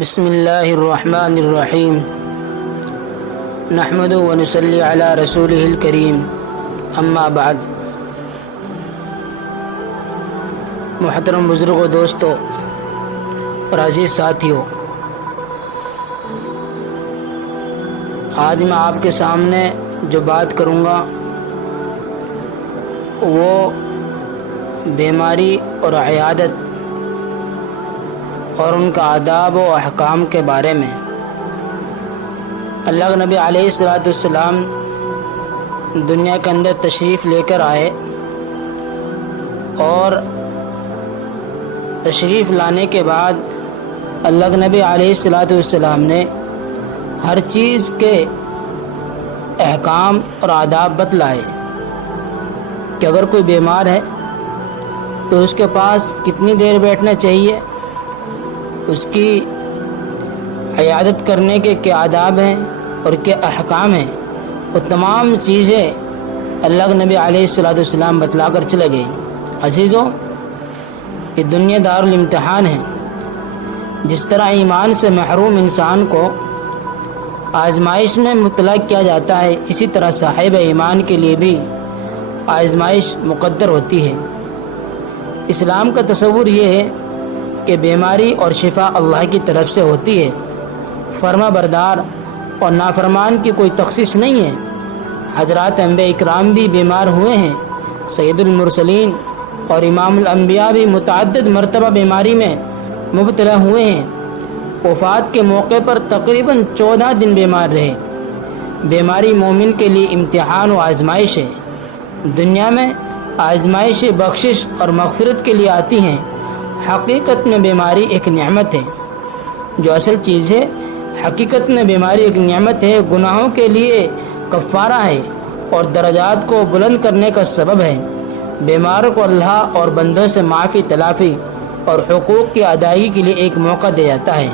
بسم اللہ الرحمن الرحیم نحمد و نصلی علی رسولہ الکریم اما بعد۔ محترم بزرگوں، دوستوں اور عزیز ساتھیوں، آج میں آپ کے سامنے جو بات کروں گا وہ بیماری اور عیادت اور ان کا آداب و احکام کے بارے میں۔ اللہ کے نبی علیہ الصلوۃ والسلام دنیا کے اندر تشریف لے کر آئے اور تشریف لانے کے بعد اللہ کے نبی علیہ الصلوۃ والسلام نے ہر چیز کے احکام اور آداب بتلائے کہ اگر کوئی بیمار ہے تو اس کے پاس کتنی دیر بیٹھنا چاہیے، اس کی عیادت کرنے کے کیا آداب ہیں اور کیا احکام ہیں، وہ تمام چیزیں اللہ کے نبی علیہ الصلوۃ والسلام بتلا کر چلے گئے۔ عزیزوں، یہ دنیا دار الامتحان ہے۔ جس طرح ایمان سے محروم انسان کو آزمائش میں مبتلا کیا جاتا ہے، اسی طرح صاحب ایمان کے لیے بھی آزمائش مقدر ہوتی ہے۔ اسلام کا تصور یہ ہے کہ بیماری اور شفا اللہ کی طرف سے ہوتی ہے، فرما بردار اور نافرمان کی کوئی تخصیص نہیں ہے۔ حضرات انبیاء اکرام بھی بیمار ہوئے ہیں، سید المرسلین اور امام الانبیاء بھی متعدد مرتبہ بیماری میں مبتلا ہوئے ہیں، وفات کے موقع پر تقریباً 14 دن بیمار رہے۔ بیماری مومن کے لیے امتحان و آزمائش ہے۔ دنیا میں آزمائش بخشش اور مغفرت کے لیے آتی ہیں۔ حقیقت میں بیماری ایک نعمت ہے، جو اصل چیز ہے۔ حقیقت میں بیماری ایک نعمت ہے، گناہوں کے لیے کفارہ ہے اور درجات کو بلند کرنے کا سبب ہے۔ بیماروں کو اللہ اور بندوں سے معافی تلافی اور حقوق کی ادائیگی کے لیے ایک موقع دیا جاتا ہے۔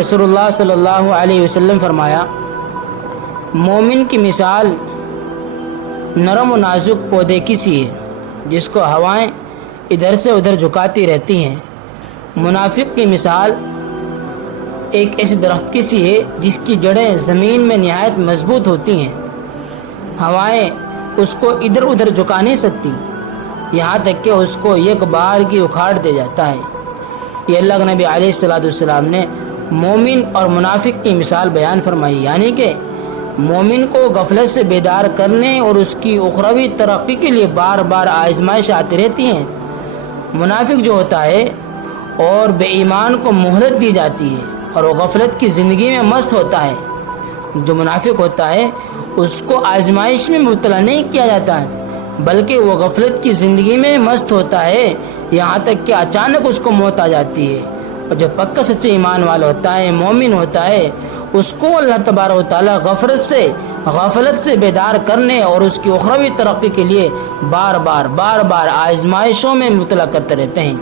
رسول اللہ صلی اللہ علیہ وسلم فرمایا، مومن کی مثال نرم و نازک پودے کی سی ہے جس کو ہوائیں ادھر سے ادھر جھکاتی رہتی ہیں۔ منافق کی مثال ایک ایسے درخت کی سی ہے جس کی جڑیں زمین میں نہایت مضبوط ہوتی ہیں، ہوائیں اس کو ادھر ادھر جھکا نہیں سکتی، یہاں تک کہ اس کو ایک بار کی اکھاڑ دے جاتا ہے۔ یہ اللہ کے نبی علیہ الصلوۃ والسلام نے مومن اور منافق کی مثال بیان فرمائی، یعنی کہ مومن کو غفلت سے بیدار کرنے اور اس کی اخروی ترقی کے لیے بار بار آزمائش آتی رہتی ہیں۔ منافق جو ہوتا ہے اور بے ایمان کو مہلت دی جاتی ہے اور وہ غفلت کی زندگی میں مست ہوتا ہے۔ جو منافق ہوتا ہے اس کو آزمائش میں مبتلا نہیں کیا جاتا ہے، بلکہ وہ غفلت کی زندگی میں مست ہوتا ہے، یہاں تک کہ اچانک اس کو موت آ جاتی ہے۔ اور جو پکا سچے ایمان والا ہوتا ہے، مومن ہوتا ہے، اس کو اللہ تبارک و تعالیٰ غفلت سے بیدار کرنے اور اس کی اخروی ترقی کے لیے بار بار آزمائشوں میں مبتلا کرتے رہتے ہیں۔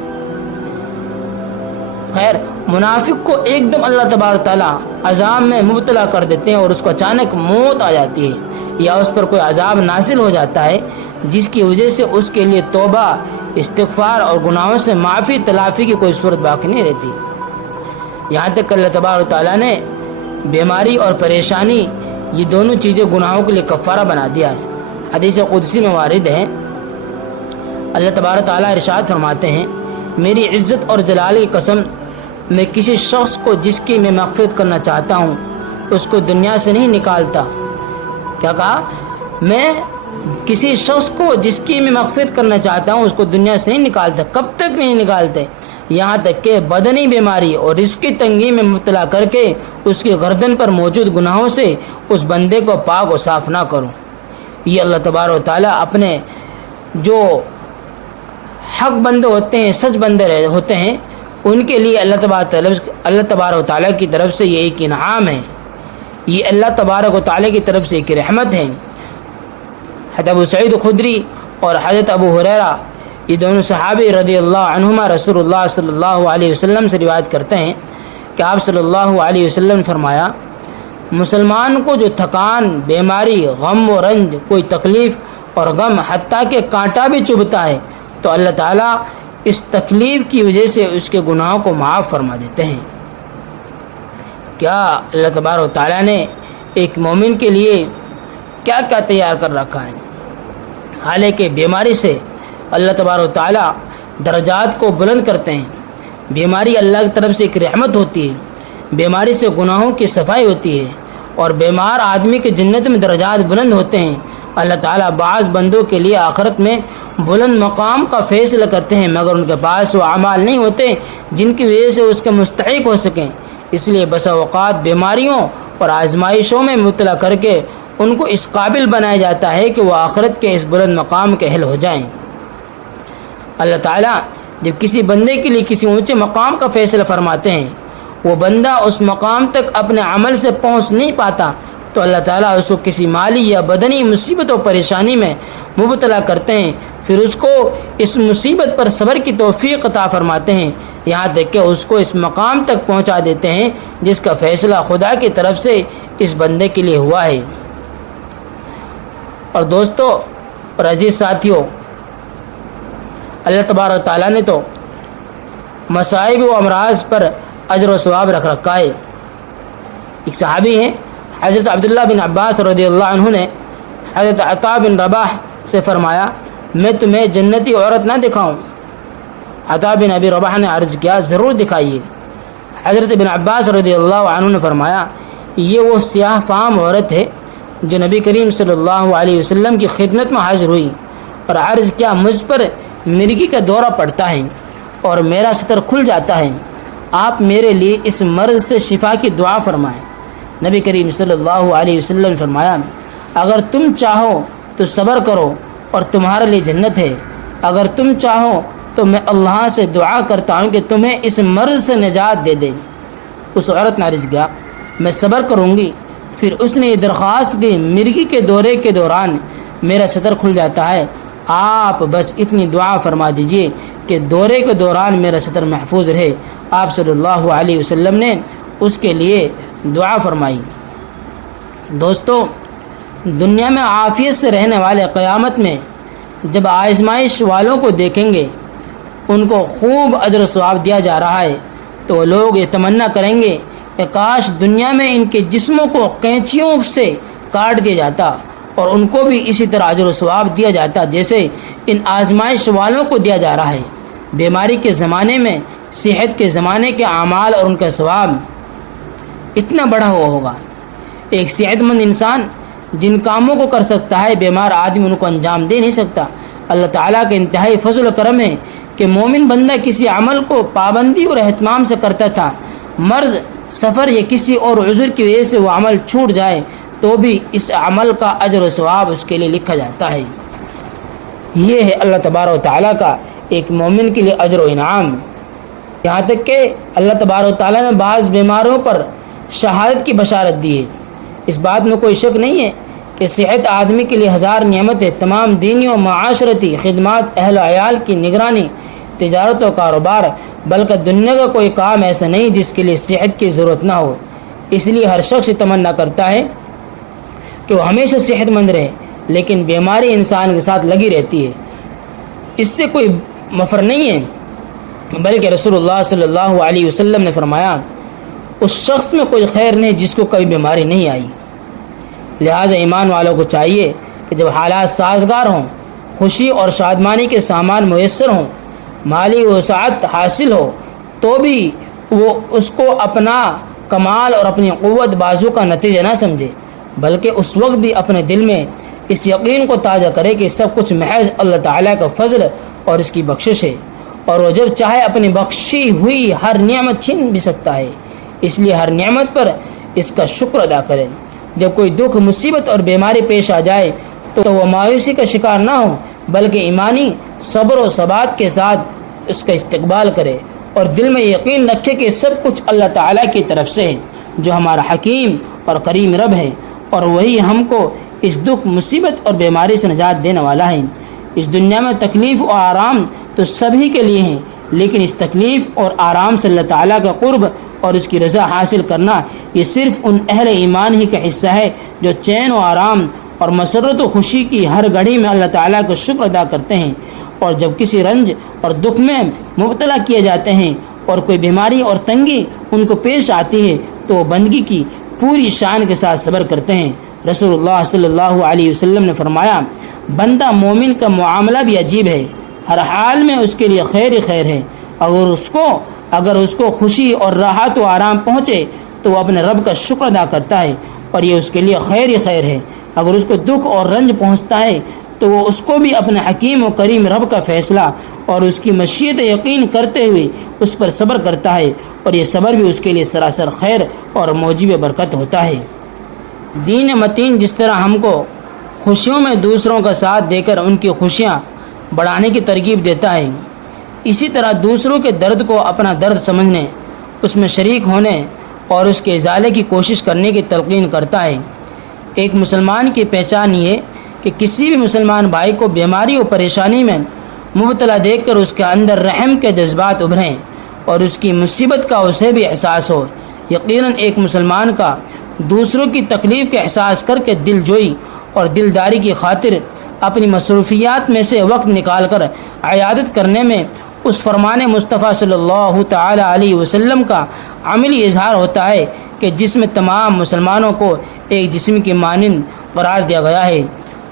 خیر، منافق کو ایک دم اللہ تبارک و تعالیٰ عذاب میں مبتلا کر دیتے ہیں اور اس کو اچانک موت آ جاتی ہے، یا اس پر کوئی عذاب نازل ہو جاتا ہے جس کی وجہ سے اس کے لیے توبہ، استغفار اور گناہوں سے معافی تلافی کی کوئی صورت باقی نہیں رہتی۔ یہاں تک کہ اللہ تبارک و تعالیٰ نے بیماری اور پریشانی، یہ دونوں چیزیں گناہوں کے لیے کفارہ بنا دیا ہے۔ حدیث قدسی میں وارد ہے، اللہ تبارک و تعالیٰ ارشاد فرماتے ہیں، میری عزت اور جلال کی قسم، میں کسی شخص کو جس کی میں مغفرت کرنا چاہتا ہوں اس کو دنیا سے نہیں نکالتا۔ کیا کہا؟ میں کسی شخص کو جس کی میں مغفرت کرنا چاہتا ہوں اس کو دنیا سے نہیں نکالتا۔ کب تک نہیں نکالتے؟ یہاں تک کہ بدنی بیماری اور رزقی تنگی میں مبتلا کر کے اس کی گردن پر موجود گناہوں سے اس بندے کو پاک و صاف نہ کروں۔ یہ اللہ تبارک و تعالیٰ اپنے جو حق بندے ہوتے ہیں، سچ بندے ہوتے ہیں، ان کے لیے اللہ تبارک و تعالیٰ کی طرف سے یہ ایک انعام ہے، یہ اللہ تبارک و تعالیٰ کی طرف سے ایک رحمت ہے۔ حضرت ابو سعید خدری اور حضرت ابو ہریرہ، یہ دونوں صحابی رضی اللہ عنہما رسول اللہ صلی اللہ علیہ وسلم سے روایت کرتے ہیں کہ آپ صلی اللہ علیہ وسلم نے فرمایا، مسلمان کو جو تھکان، بیماری، غم و رنج، کوئی تکلیف اور غم حتیٰ کہ کانٹا بھی چبھتا ہے تو اللہ تعالیٰ اس تکلیف کی وجہ سے اس کے گناہوں کو معاف فرما دیتے ہیں۔ کیا اللہ تبارک و تعالیٰ نے ایک مومن کے لیے کیا کیا تیار کر رکھا ہے۔ حالانکہ بیماری سے اللہ تبارک و تعالیٰ درجات کو بلند کرتے ہیں۔ بیماری اللہ کی طرف سے ایک رحمت ہوتی ہے، بیماری سے گناہوں کی صفائی ہوتی ہے، اور بیمار آدمی کے جنت میں درجات بلند ہوتے ہیں۔ اللہ تعالیٰ بعض بندوں کے لیے آخرت میں بلند مقام کا فیصلہ کرتے ہیں، مگر ان کے پاس وہ اعمال نہیں ہوتے جن کی وجہ سے اس کے مستحق ہو سکیں۔ اس لیے بسا اوقات بیماریوں اور آزمائشوں میں مبتلا کر کے ان کو اس قابل بنایا جاتا ہے کہ وہ آخرت کے اس بلند مقام کے اہل ہو جائیں۔ اللہ تعالیٰ جب کسی بندے کے لیے کسی اونچے مقام کا فیصلہ فرماتے ہیں، وہ بندہ اس مقام تک اپنے عمل سے پہنچ نہیں پاتا تو اللہ تعالیٰ اس کو کسی مالی یا بدنی مصیبت و پریشانی میں مبتلا کرتے ہیں، پھر اس کو اس مصیبت پر صبر کی توفیق عطا فرماتے ہیں، یہاں تک کہ اس کو اس مقام تک پہنچا دیتے ہیں جس کا فیصلہ خدا کی طرف سے اس بندے کے لیے ہوا ہے۔ اور دوستو اور عزیز ساتھیوں، اللہ تبارک و تعالیٰ نے تو مصائب و امراض پر اجر و ثواب رکھ رکھا ہے۔ ایک صحابی ہیں حضرت عبداللہ بن عباس رضی اللہ عنہ نے حضرت عطا بن رباح سے فرمایا، میں تمہیں جنتی عورت نہ دکھاؤں؟ عطا بن ابی رباح نے عرض کیا، ضرور دکھائیے۔ حضرت بن عباس رضی اللہ عنہ نے فرمایا، یہ وہ سیاہ فام عورت ہے جو نبی کریم صلی اللہ علیہ وسلم کی خدمت میں حاضر ہوئی اور عرض کیا، مجھ پر مرگی کا دورہ پڑتا ہے اور میرا ستر کھل جاتا ہے، آپ میرے لیے اس مرض سے شفا کی دعا فرمائیں۔ نبی کریم صلی اللہ علیہ وسلم نے فرمایا، اگر تم چاہو تو صبر کرو اور تمہارے لیے جنت ہے، اگر تم چاہو تو میں اللہ سے دعا کرتا ہوں کہ تمہیں اس مرض سے نجات دے دے۔ اس عورت نے عرض کیا، میں صبر کروں گی۔ پھر اس نے یہ درخواست کی، مرگی کے دورے کے دوران میرا ستر کھل جاتا ہے، آپ بس اتنی دعا فرما دیجئے کہ دورے کے دوران میرا ستر محفوظ رہے۔ آپ صلی اللہ علیہ وسلم نے اس کے لیے دعا فرمائی۔ دوستو، دنیا میں عافیت سے رہنے والے قیامت میں جب آزمائش والوں کو دیکھیں گے، ان کو خوب اجر و ثواب دیا جا رہا ہے، تو وہ لوگ یہ تمنا کریں گے کہ کاش دنیا میں ان کے جسموں کو قینچیوں سے کاٹ دیا جاتا اور ان کو بھی اسی طرح اجر و ثواب دیا جاتا جیسے ان آزمائش والوں کو دیا جا رہا ہے۔ بیماری کے زمانے میں صحت کے زمانے کے اعمال اور ان کا ثواب اتنا بڑا ہوا ہوگا۔ ایک صحت مند انسان جن کاموں کو کر سکتا ہے، بیمار آدمی ان کو انجام دے نہیں سکتا۔ اللہ تعالیٰ کے انتہائی فضل و کرم ہے کہ مومن بندہ کسی عمل کو پابندی اور اہتمام سے کرتا تھا، مرض، سفر یا کسی اور عذر کی وجہ سے وہ عمل چھوٹ جائے تو بھی اس عمل کا اجر و ثواب اس کے لیے لکھا جاتا ہے۔ یہ ہے اللہ تبارک و تعالیٰ کا ایک مومن کے لیے اجر و انعام۔ یہاں تک کہ اللہ تبارک و تعالیٰ نے بعض بیماروں پر شہادت کی بشارت دی ہے۔ اس بات میں کوئی شک نہیں ہے کہ صحت آدمی کے لیے ہزار نعمت ہے۔ تمام دینی و معاشرتی خدمات، اہل و عیال کی نگرانی، تجارت و کاروبار، بلکہ دنیا کا کوئی کام ایسا نہیں جس کے لیے صحت کی ضرورت نہ ہو۔ اس لیے ہر شخص تمنا کرتا ہے کہ وہ ہمیشہ صحت مند رہے، لیکن بیماری انسان کے ساتھ لگی رہتی ہے، اس سے کوئی مفر نہیں ہے، بلکہ رسول اللہ صلی اللہ علیہ وسلم نے فرمایا، اس شخص میں کوئی خیر نہیں جس کو کبھی بیماری نہیں آئی۔ لہٰذا ایمان والوں کو چاہیے کہ جب حالات سازگار ہوں، خوشی اور شادمانی کے سامان میسر ہوں، مالی وسعت حاصل ہو، تو بھی وہ اس کو اپنا کمال اور اپنی قوت بازو کا نتیجہ نہ سمجھے، بلکہ اس وقت بھی اپنے دل میں اس یقین کو تازہ کرے کہ سب کچھ محض اللہ تعالیٰ کا فضل اور اس کی بخشش ہے، اور وہ جب چاہے اپنی بخشی ہوئی ہر نعمت چھین بھی سکتا ہے، اس لیے ہر نعمت پر اس کا شکر ادا کرے۔ جب کوئی دکھ، مصیبت اور بیماری پیش آ جائے تو وہ مایوسی کا شکار نہ ہو، بلکہ ایمانی صبر و ثبات کے ساتھ اس کا استقبال کرے اور دل میں یقین رکھے کہ سب کچھ اللہ تعالیٰ کی طرف سے ہے، جو ہمارا حکیم اور کریم رب ہے، اور وہی ہم کو اس دکھ، مصیبت اور بیماری سے نجات دینے والا ہے۔ اس دنیا میں تکلیف و آرام تو سبھی کے لیے ہیں، لیکن اس تکلیف اور آرام سے اللہ تعالیٰ کا قرب اور اس کی رضا حاصل کرنا یہ صرف ان اہل ایمان ہی کا حصہ ہے جو چین و آرام اور مسرت و خوشی کی ہر گھڑی میں اللہ تعالیٰ کو شکر ادا کرتے ہیں، اور جب کسی رنج اور دکھ میں مبتلا کیے جاتے ہیں اور کوئی بیماری اور تنگی ان کو پیش آتی ہے تو وہ بندگی کی پوری شان کے ساتھ صبر کرتے ہیں۔ رسول اللہ صلی اللہ علیہ وسلم نے فرمایا، بندہ مومن کا معاملہ بھی عجیب ہے، ہر حال میں اس کے لیے خیر ہی خیر ہے۔ اگر اس کو خوشی اور راحت و آرام پہنچے تو وہ اپنے رب کا شکر ادا کرتا ہے اور یہ اس کے لیے خیر ہی خیر ہے۔ اگر اس کو دکھ اور رنج پہنچتا ہے تو وہ اس کو بھی اپنے حکیم و کریم رب کا فیصلہ اور اس کی مشیت یقین کرتے ہوئے اس پر صبر کرتا ہے، اور یہ صبر بھی اس کے لیے سراسر خیر اور موجب برکت ہوتا ہے۔ دین متین جس طرح ہم کو خوشیوں میں دوسروں کا ساتھ دے کر ان کی خوشیاں بڑھانے کی ترغیب دیتا ہے، اسی طرح دوسروں کے درد کو اپنا درد سمجھنے، اس میں شریک ہونے اور اس کے ازالے کی کوشش کرنے کی تلقین کرتا ہے۔ ایک مسلمان کی پہچان یہ کہ کسی بھی مسلمان بھائی کو بیماری اور پریشانی میں مبتلا دیکھ کر اس کے اندر رحم کے جذبات ابھریں اور اس کی مصیبت کا اسے بھی احساس ہو۔ یقیناً ایک مسلمان کا دوسروں کی تکلیف کے احساس کر کے دل جوئی اور دلداری کی خاطر اپنی مصروفیات میں سے وقت نکال کر عیادت کرنے میں اس فرمان مصطفیٰ صلی اللہ تعالی علیہ وسلم کا عملی اظہار ہوتا ہے کہ جس میں تمام مسلمانوں کو ایک جسم کی مانند قرار دیا گیا ہے۔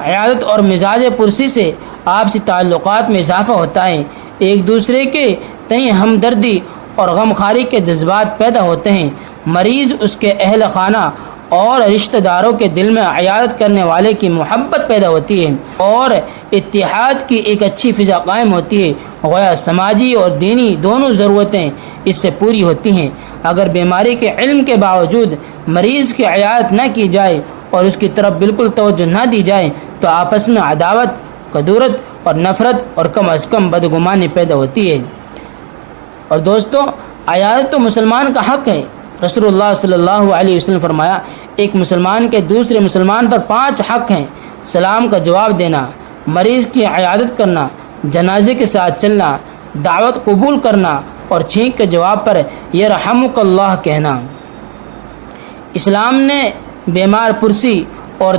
عیادت اور مزاج پرسی سے آپسی تعلقات میں اضافہ ہوتا ہے، ایک دوسرے کے تئیں ہمدردی اور غمخواری کے جذبات پیدا ہوتے ہیں، مریض، اس کے اہل خانہ اور رشتہ داروں کے دل میں عیادت کرنے والے کی محبت پیدا ہوتی ہے اور اتحاد کی ایک اچھی فضا قائم ہوتی ہے، گویا سماجی اور دینی دونوں ضرورتیں اس سے پوری ہوتی ہیں۔ اگر بیماری کے علم کے باوجود مریض کی عیادت نہ کی جائے اور اس کی طرف بالکل توجہ نہ دی جائے تو آپس میں عداوت، کدورت اور نفرت اور کم از کم بدگمانی پیدا ہوتی ہے۔ اور دوستو، عیادت تو مسلمان کا حق ہے۔ رسول اللہ صلی اللہ علیہ وسلم فرمایا، ایک مسلمان کے دوسرے مسلمان پر 5 حق ہیں: سلام کا جواب دینا، مریض کی عیادت کرنا، جنازے کے ساتھ چلنا، دعوت قبول کرنا اور چھینک کے جواب پر یرحمک اللہ کہنا۔ اسلام نے بیمار پرسی اور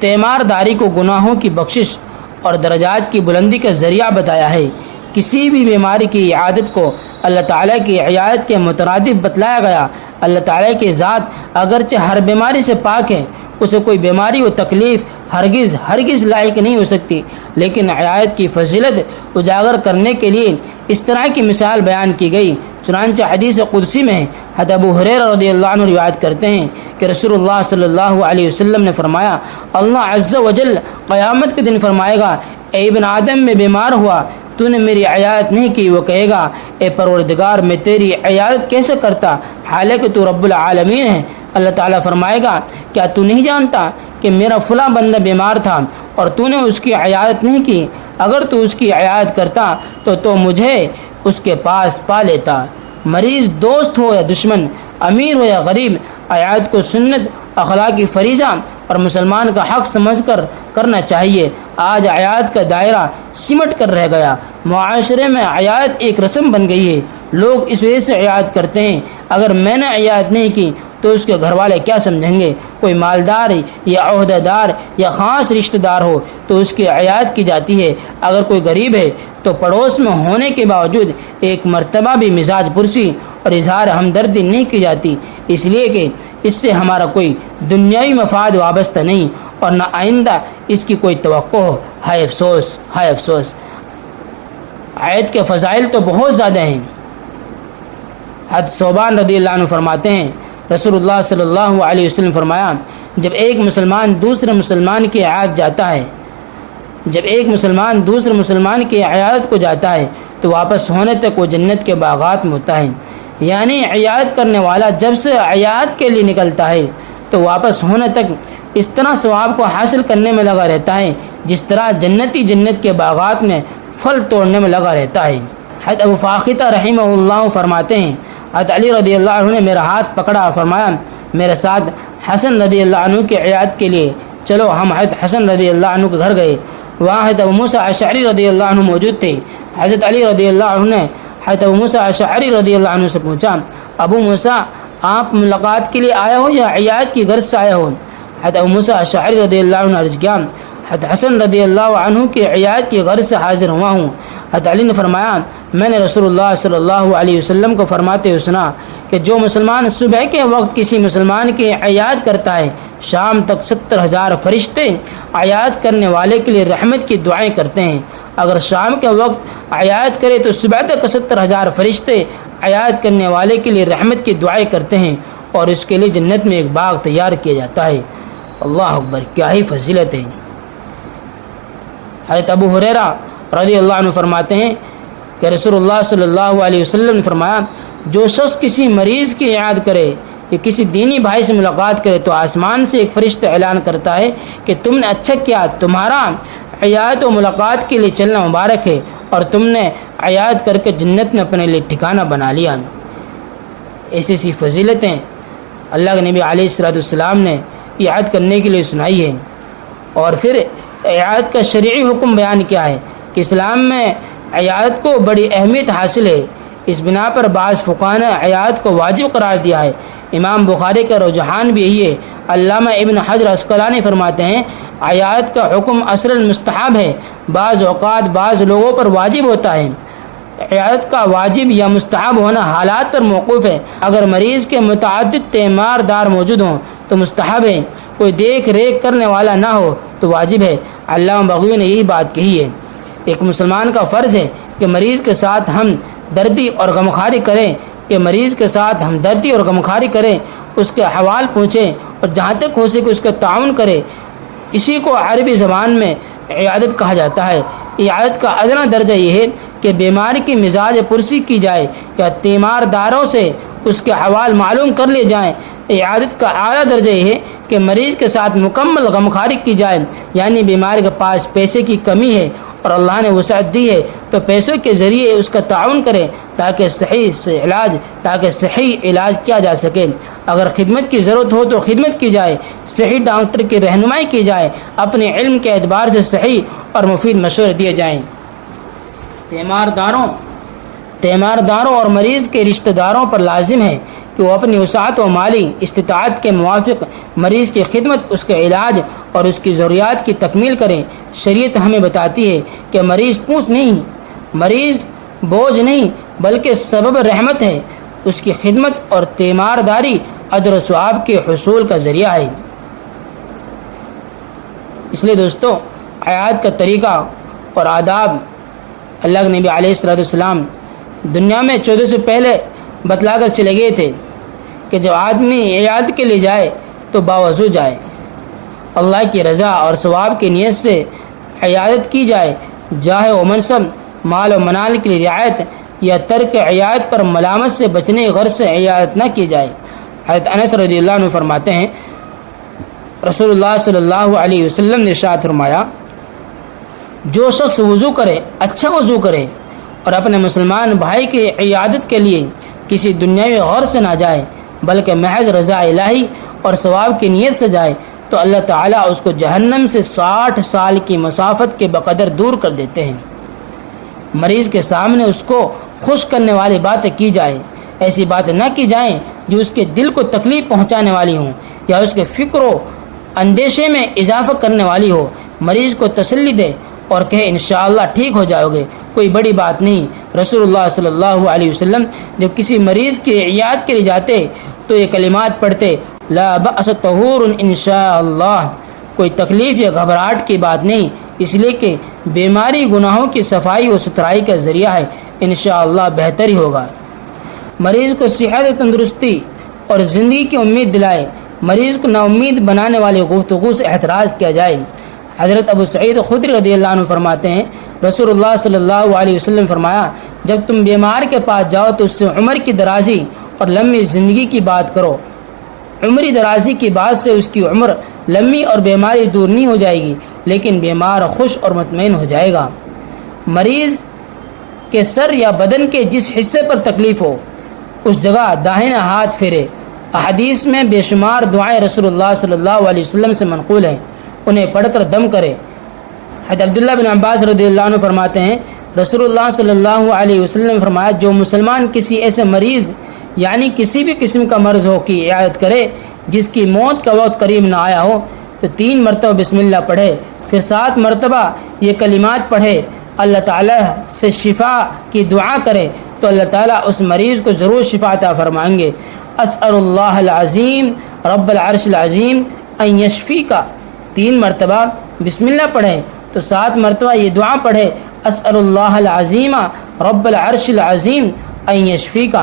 تیمار داری کو گناہوں کی بخشش اور درجات کی بلندی کا ذریعہ بتایا ہے۔ کسی بھی بیماری کی عیادت کو اللہ تعالیٰ کی عیادت کے مترادف بتلایا گیا۔ اللہ تعالیٰ کی ذات اگرچہ ہر بیماری سے پاک ہے، اسے کوئی بیماری و تکلیف ہرگز لاحق نہیں ہو سکتی، لیکن عیادت کی فضیلت اجاگر کرنے کے لیے اس طرح کی مثال بیان کی گئی۔ چنانچہ حدیث قدسی میں حضرت ابو ہریرہ رضی اللہ عنہ روایت کرتے ہیں کہ رسول اللہ صلی اللہ علیہ وسلم نے فرمایا، اللہ عز و جل قیامت کے دن فرمائے گا، اے ابن آدم، میں بیمار ہوا، تو نے میری عیادت نہیں کی۔ وہ کہے گا، اے پروردگار، میں تیری عیادت کیسے کرتا حالانکہ تو رب العالمین ہے۔ اللہ تعالیٰ فرمائے گا، کیا تو نہیں جانتا کہ میرا فلاں بندہ بیمار تھا اور تو نے اس کی عیادت نہیں کی؟ اگر تو اس کی عیادت کرتا تو مجھے اس کے پاس پا لیتا۔ مریض دوست ہو یا دشمن، امیر ہو یا غریب، عیادت کو سنت، اخلاقی فریضہ اور مسلمان کا حق سمجھ کر کرنا چاہیے۔ آج عیادت کا دائرہ سمٹ کر رہ گیا، معاشرے میں عیادت ایک رسم بن گئی ہے، لوگ اس وجہ سے عیادت کرتے ہیں، اگر میں نے عیادت نہیں کی تو اس کے گھر والے کیا سمجھیں گے؟ کوئی مالدار یا عہدہ دار یا خاص رشتہ دار ہو تو اس کی عیادت کی جاتی ہے، اگر کوئی غریب ہے تو پڑوس میں ہونے کے باوجود ایک مرتبہ بھی مزاج پرسی اور اظہار ہمدردی نہیں کی جاتی، اس لیے کہ اس سے ہمارا کوئی دنیاوی مفاد وابستہ نہیں اور نہ آئندہ اس کی کوئی توقع ہو۔ ہائے افسوس، ہائے افسوس۔ عیادت کے فضائل تو بہت زیادہ ہیں۔ حضرت ثوبان رضی اللہ عنہ فرماتے ہیں، رسول اللہ صلی اللہ علیہ وسلم فرمایا، جب ایک مسلمان دوسرے مسلمان کی عیادت جاتا ہے، جب ایک مسلمان دوسرے مسلمان کی عیادت کو جاتا ہے تو واپس ہونے تک وہ جنت کے باغات میں ہوتا ہے۔ یعنی عیادت کرنے والا جب سے عیادت کے لیے نکلتا ہے تو واپس ہونے تک اس طرح ثواب کو حاصل کرنے میں لگا رہتا ہے جس طرح جنتی جنت کے باغات میں پھل توڑنے میں لگا رہتا ہے۔ حضرت ابو فاختہ رحمہ اللہ فرماتے ہیں، حضرت علی رضی اللہ عنہ نے میرا ہاتھ پکڑا اور فرمایا، میرے ساتھ حسن رضی اللہ عنہ کی عیادت کے لیے چلو۔ ہم حضرت حسن رضی اللہ عنہ کے گھر گئے، وہاں حضرت ابو موسیٰ اشعری رضی اللہ عنہ موجود تھے۔ حضرت علی رضی اللہ عنہ نے حضرت ابو موسیٰ اشعری رضی اللہ عنہ سے پوچھا، ابو موسیٰ، آپ ملاقات کے لیے آئے ہو یا عیادت کی غرض سے آئے ہو؟ حضرت ابو موسیٰ اشعری رضی اللہ عنہ نے عرض کیا، حضرت حسن رضی اللہ عنہ کی عیادت کی غرض سے حاضر ہوا ہوں۔ حضرت علی نے فرمایا میں نے رسول اللہ صلی اللہ علیہ وسلم کو فرماتے ہوئے سنا کہ جو مسلمان صبح کے وقت کسی مسلمان کی عیادت کرتا ہے شام تک 70,000 فرشتے عیادت کرنے والے کے لیے رحمت کی دعائیں کرتے ہیں۔ اگر شام کے وقت عیادت کرے تو صبح تک 70,000 فرشتے عیادت کرنے والے کے لیے رحمت کی دعائیں کرتے ہیں اور اس کے لیے جنت میں ایک باغ تیار کیا جاتا ہے۔ اللہ اکبر، کیا ہی فضیلت ہے۔ حضرت ابو ہریرہ رضی اللہ عنہ فرماتے ہیں کہ رسول اللہ صلی اللہ علیہ وسلم نے فرمایا جو شخص کسی مریض کی عیادت کرے یا کسی دینی بھائی سے ملاقات کرے تو آسمان سے ایک فرشتہ اعلان کرتا ہے کہ تم نے اچھا کیا، تمہارا عیادت و ملاقات کے لیے چلنا مبارک ہے اور تم نے عیادت کر کے جنت میں اپنے لیے ٹھکانہ بنا لیا۔ ایسی ایسی فضیلتیں اللہ کے نبی علیہ السلام نے عیادت کرنے کے لیے سنائی ہے۔ اور پھر عیادت کا شرعی حکم بیان کیا ہے کہ اسلام میں عیادت کو بڑی اہمیت حاصل ہے۔ اس بنا پر بعض فقہاء نے عیادت کو واجب قرار دیا ہے۔ امام بخاری کا رجحان بھی یہی ہے۔ علامہ ابن حجر عسقلانی فرماتے ہیں عیادت کا حکم اصلاً مستحب ہے، بعض اوقات بعض لوگوں پر واجب ہوتا ہے۔ عیادت کا واجب یا مستحب ہونا حالات پر موقوف ہے۔ اگر مریض کے متعدد تیمار دار موجود ہوں تو مستحب ہے، کوئی دیکھ ریکھ کرنے والا نہ ہو تو واجب ہے۔ علامہ بغوی نے یہی بات کہی ہے۔ ایک مسلمان کا فرض ہے کہ مریض کے ساتھ ہم دردی اور غمخواری کریں، اس کے احوال پوچھیں اور جہاں تک ہو سکے اس کا تعاون کرے۔ اسی کو عربی زبان میں عیادت کہا جاتا ہے۔ عیادت کا ادنیٰ درجہ یہ ہے کہ بیماری کی مزاج پرسی کی جائے یا تیمار داروں سے اس کے احوال معلوم کر لیے جائیں۔ عیادت کا اعلیٰ درجہ یہ ہے کہ مریض کے ساتھ مکمل غمخواری کی جائے، یعنی بیماری کے پاس پیسے کی کمی ہے اور اللہ نے وسعت دی ہے تو پیسوں کے ذریعے اس کا تعاون کرے تاکہ صحیح علاج کیا جا سکے۔ اگر خدمت کی ضرورت ہو تو خدمت کی جائے، صحیح ڈاکٹر کی رہنمائی کی جائے، اپنے علم کے اعتبار سے صحیح اور مفید مشورے دیے جائیں۔ تیمارداروں اور مریض کے رشتہ داروں پر لازم ہے کہ وہ اپنی وسعت و مالی استطاعت کے موافق مریض کی خدمت، اس کے علاج اور اس کی ضروریات کی تکمیل کریں۔ شریعت ہمیں بتاتی ہے کہ مریض بوجھ نہیں بلکہ سبب رحمت ہے، اس کی خدمت اور تیمارداری اجر و ثواب کے حصول کا ذریعہ ہے۔ اس لیے دوستو عیادت کا طریقہ اور آداب اللہ کے نبی علیہ السلام دنیا میں 1400 سے پہلے بتلا کر چلے گئے تھے کہ جب آدمی عیادت کے لیے جائے تو باوضو جائے، اللہ کی رضا اور ثواب کی نیت سے عیادت کی جائے، جاہ و منصب، مال و منال کی رعایت یا ترک عیادت پر ملامت سے بچنے کی غرض سے عیادت نہ کی جائے۔ حضرت انس رضی اللہ عنہ فرماتے ہیں رسول اللہ صلی اللہ علیہ وسلم نے ارشاد فرمایا جو شخص وضو کرے، اچھا وضو کرے اور اپنے مسلمان بھائی کی عیادت کے لیے کسی دنیاوی غرض سے نہ جائے بلکہ محض رضا الہی اور ثواب کی نیت سے جائے تو اللہ تعالیٰ اس کو جہنم سے 60 سال کی مسافت کے بقدر دور کر دیتے ہیں۔ مریض کے سامنے اس کو خوش کرنے والی باتیں کی جائیں، ایسی باتیں نہ کی جائیں جو اس کے دل کو تکلیف پہنچانے والی ہوں یا اس کے فکر و اندیشے میں اضافہ کرنے والی ہو۔ مریض کو تسلی دے اور کہے انشاءاللہ ٹھیک ہو جاؤ گے، کوئی بڑی بات نہیں۔ رسول اللہ صلی اللہ علیہ وسلم جب کسی مریض کی عیادت کے لیے جاتے تو یہ کلمات پڑھتے لا بأس طہور انشاءاللہ، کوئی تکلیف یا گھبراہٹ کی بات نہیں، اس لیے کہ بیماری گناہوں کی صفائی و ستھرائی کا ذریعہ ہے، انشاءاللہ بہتر ہی ہوگا۔ مریض کو صحت و تندرستی اور زندگی کی امید دلائے، مریض کو نا امید بنانے والے گفتگو سے احتراز کیا جائے۔ حضرت ابو سعید خدری رضی اللہ عنہ فرماتے ہیں رسول اللہ صلی اللہ علیہ وسلم فرمایا جب تم بیمار کے پاس جاؤ تو اس سے عمر کی درازی اور لمبی زندگی کی بات کرو۔ عمری درازی کی بات سے اس کی عمر لمبی اور بیماری دور نہیں ہو جائے گی لیکن بیمار خوش اور مطمئن ہو جائے گا۔ مریض کے سر یا بدن کے جس حصے پر تکلیف ہو اس جگہ داہنا ہاتھ پھیرے۔ احادیث میں بے شمار دعائیں رسول اللہ صلی اللہ علیہ وسلم سے منقول ہیں، انہیں پڑھ کر دم کرے۔ حضرت عبداللہ بن عباس رضی اللہ عنہ فرماتے ہیں رسول اللہ صلی اللہ علیہ وسلم نے فرمایا جو مسلمان کسی ایسے مریض یعنی کسی بھی قسم کا مرض ہو کی عیادت کرے جس کی موت کا وقت قریب نہ آیا ہو تو 3 مرتبہ بسم اللہ پڑھے، پھر 7 مرتبہ یہ کلمات پڑھے، اللہ تعالیٰ سے شفا کی دعا کرے تو اللہ تعالیٰ اس مریض کو ضرور شفا عطا فرمائیں گے۔ اسأل اللہ العظیم رب العرش العظیم ان یشفیک، 3 مرتبہ بسم اللہ پڑھیں تو 7 مرتبہ یہ دعا پڑھے، اسأل اللہ العظیم رب العرش العظیم ان یشفیک۔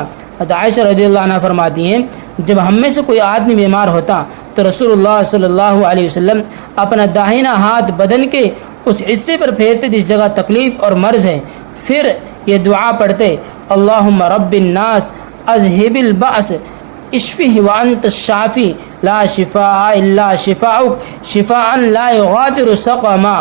عائشہ رضی اللہ عنہ فرماتی ہیں جب ہم میں سے کوئی آدمی بیمار ہوتا تو رسول اللہ صلی اللہ علیہ وسلم اپنا داہنا ہاتھ بدن کے اس حصے پر پھیرتے جس جگہ تکلیف اور مرض ہے، پھر یہ دعا پڑھتے، اللہم رب الناس اذہب البأس اشفہ وانت الشافی لا شفاء الا شفاؤک شفاء لا یغادر سقما۔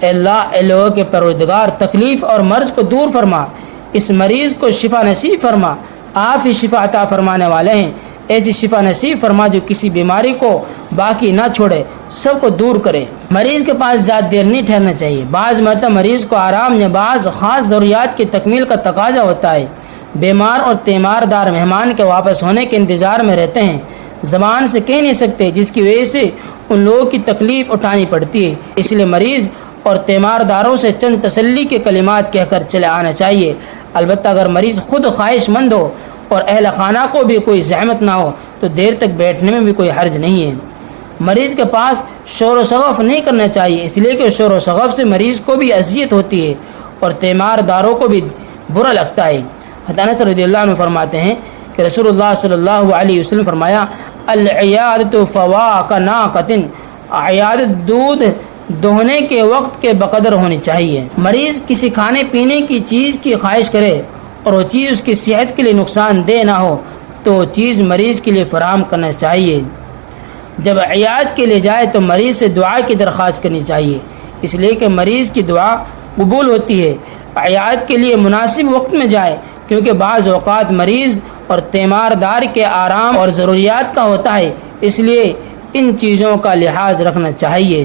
اے اللہ، اے لوگوں کے پروردگار، تکلیف اور مرض کو دور فرما، اس مریض کو شفا نصیب فرما، آپ ہی شفا عطا فرمانے والے ہیں، ایسی شفا نصیب فرما جو کسی بیماری کو باقی نہ چھوڑے، سب کو دور کرے۔ مریض کے پاس زیادہ دیر نہیں ٹھہرنا چاہیے، بعض مرتبہ مریض کو آرام یا بعض خاص ضروریات کی تکمیل کا تقاضا ہوتا ہے۔ بیمار اور تیمار دار مہمان کے واپس ہونے کے انتظار میں رہتے ہیں، زبان سے کہہ نہیں سکتے، جس کی وجہ سے ان لوگوں کی تکلیف اٹھانی پڑتی ہے، اس لیے مریض اور تیمار داروں سے چند تسلی کے کلمات کہہ کر چلے آنا چاہیے۔ البتہ اگر مریض خود خواہش مند ہو اور اہل خانہ کو بھی کوئی زحمت نہ ہو تو دیر تک بیٹھنے میں بھی کوئی حرج نہیں ہے۔ مریض کے پاس شور و شغف نہیں کرنا چاہیے، اس لیے کہ شور و شغف سے مریض کو بھی اذیت ہوتی ہے اور تیمار داروں کو بھی برا لگتا ہے۔ حضرت انس رضی اللہ عنہ فرماتے ہیں کہ رسول اللہ صلی اللہ علیہ وسلم فرمایا، العیادۃ فواق ناقۃ، عیادت دودھ دوہنے کے وقت کے بقدر ہونی چاہیے۔ مریض کسی کھانے پینے کی چیز کی خواہش کرے اور وہ چیز اس کی صحت کے لیے نقصان دہ نہ ہو تو وہ چیز مریض کے لیے فراہم کرنا چاہیے۔ جب عیادت کے لیے جائے تو مریض سے دعا کی درخواست کرنی چاہیے، اس لیے کہ مریض کی دعا قبول ہوتی ہے۔ عیادت کے لیے مناسب وقت میں جائے، کیونکہ بعض اوقات مریض اور تیمار دار کے آرام اور ضروریات کا ہوتا ہے، اس لیے ان چیزوں کا لحاظ رکھنا چاہیے۔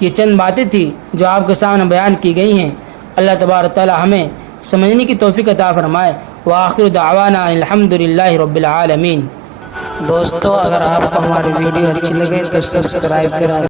یہ چند باتیں تھیں جو آپ کے سامنے بیان کی گئی ہیں۔ اللہ تبارک تعالی ہمیں سمجھنے کی توفیق عطا فرمائے۔ وآخر دعوانا الحمدللہ رب العالمین۔ دوستو اگر آپ کو ہماری ویڈیو اچھی لگے تو سبسکرائب کریں۔